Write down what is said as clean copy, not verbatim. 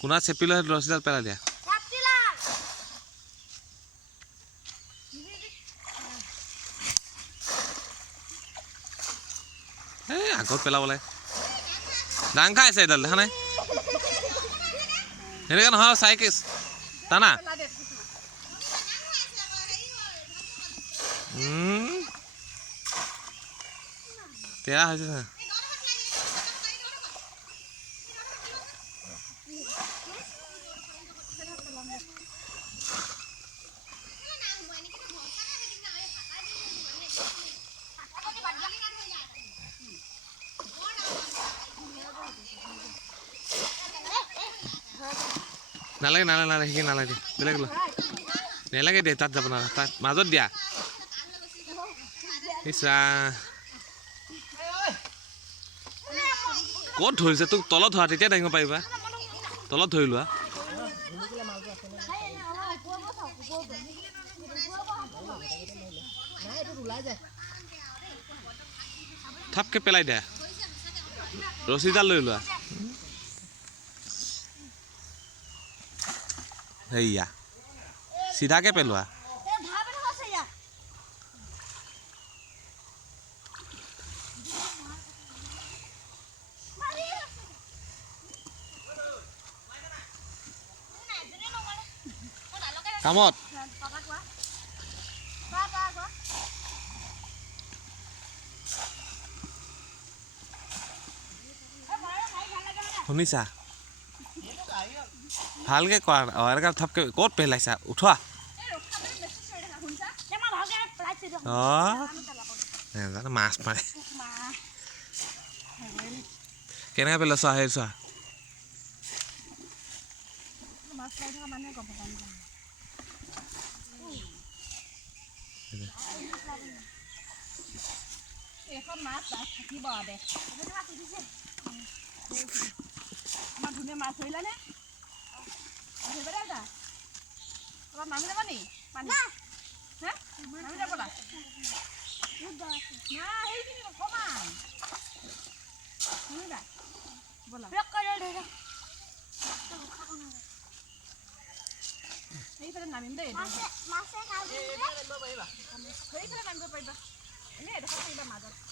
কোনা চেপি লৈ ৰছীডাল পেলাই দিয়া এই আগত পেলাবলৈ ডাং খাইছে এইডাল দেখা নাই এনেকৈ নহয় চাইকেল টানা তেৰা হৈছে নালাগে নালাগে নালাগে সেইখিনি নালাগে বেলেগ ল নালাগে দে তাত যাব নালাগে তাত মাজত দিয়া ইচ্ছা ক'ত ধৰিছে তোক তলত ধৰা তেতিয়া দাঙিব পাৰিবা তলত ধৰি লোৱা থাপকে পেলাই দিয়া ৰছীডাল লৈ লোৱা সেয়া চিধাকে পেলোৱা কামত শুনিছা ভালকে কৰা এনেকৈ থাপকে ক'ত পেলাইছা উঠোৱা অঁ নাজানো মাছ মাৰে কেনেকৈ পেলাই চোৱা সেই চোৱা এখন মাছ থাকিব দে আমাৰ ধুনীয়া মাছ ধৰিলানে ধৰিব দে এটা অলপ নামি যাব নি পানী হা নামি যাব না সেইখিনি অকণমান শুনিবা ব'লা সেইফালে নামিম দেই সেইফালে নামিব পাৰিবা এনেই এডোখৰ পাৰিবা মাজত